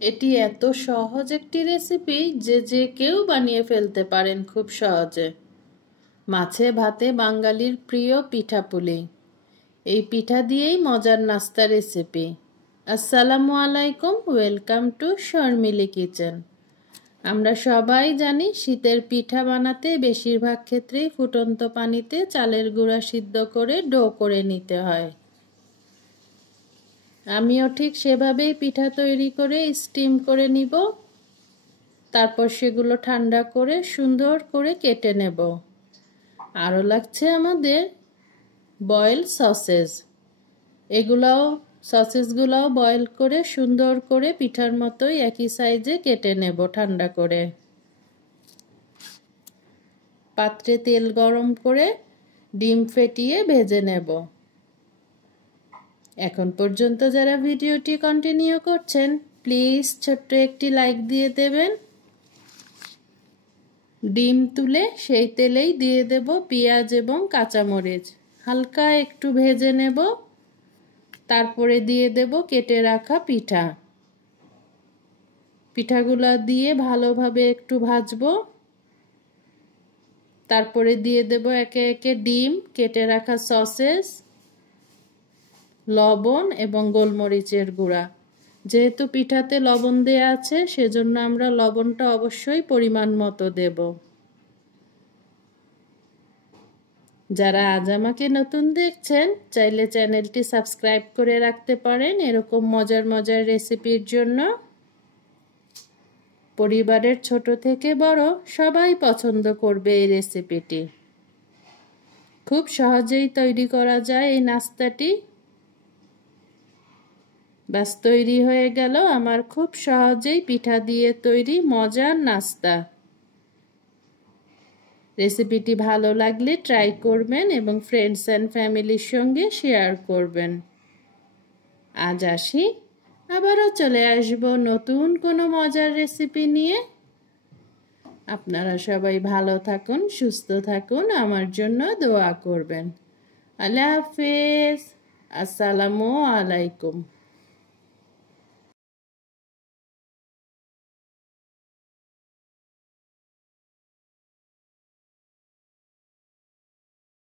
এটি এত সহজ একটি রেসিপি যে কেউ বানিয়ে ফেলতে পারেন খুব সহজে। মাছে ভাতে বাঙালির প্রিয় পিঠাপুলি। এই পিঠা দিয়েই মজার নাস্তা রেসিপি। আসসালামু আলাইকুম, ওয়েলকাম টু শর্মিলি কিচেন। আমরা সবাই জানি শীতের পিঠা বানাতে বেশিরভাগ ক্ষেত্রেই ফুটন্ত পানিতে চালের গুঁড়া সিদ্ধ করে ডো করে নিতে হয়। আমিও ঠিক সেভাবেই পিঠা তৈরি করে স্টিম করে নিব। তারপর সেগুলো ঠান্ডা করে সুন্দর করে কেটে নেব। আরও লাগছে আমাদের বয়েল সসেজ। সসেজগুলোও বয়েল করে সুন্দর করে পিঠার মতোই একই সাইজে কেটে নেব ঠান্ডা করে। পাত্রে তেল গরম করে ডিম ফেটিয়ে ভেজে নেব। এখন পর্যন্ত যারা ভিডিওটি কন্টিনিউ করছেন, প্লিজ ছোট্ট একটি লাইক দিয়ে দেবেন। ডিম তুলে সেই তেলেই দিয়ে দেব পেঁয়াজ এবং কাঁচামরিচ। হালকা একটু ভেজে নেব। তারপরে দিয়ে দেব কেটে রাখা পিঠাগুলো দিয়ে ভালোভাবে একটু ভাজবো। তারপরে দিয়ে দেব একে একে ডিম, কেটে রাখা সসেস, লবণ এবং গোলমরিচের গুঁড়া। যেহেতু পিঠাতে লবণ দেয়া আছে, সেজন্য আমরা লবণটা অবশ্যই পরিমাণ মতো দেব। যারা আজ আমাকে নতুন দেখছেন, চাইলে চ্যানেলটি সাবস্ক্রাইব করে রাখতে পারেন এরকম মজার মজার রেসিপির জন্য। পরিবারের ছোট থেকে বড় সবাই পছন্দ করবে এই রেসিপিটি। খুব সহজেই তৈরি করা যায় এই নাস্তাটি। ব্যাস তৈরি হয়ে গেল আমার খুব সহজেই পিঠা দিয়ে তৈরি মজার নাস্তা। রেসিপিটি ভালো লাগলে ট্রাই করবেন এবং ফ্রেন্ডস অ্যান্ড ফ্যামিলির সঙ্গে শেয়ার করবেন। আজ আসি, আবারও চলে আসব নতুন কোনো মজার রেসিপি নিয়ে। আপনারা সবাই ভালো থাকুন, সুস্থ থাকুন, আমার জন্য দোয়া করবেন। আল্লাহ হাফেজ। আসসালামু আলাইকুম।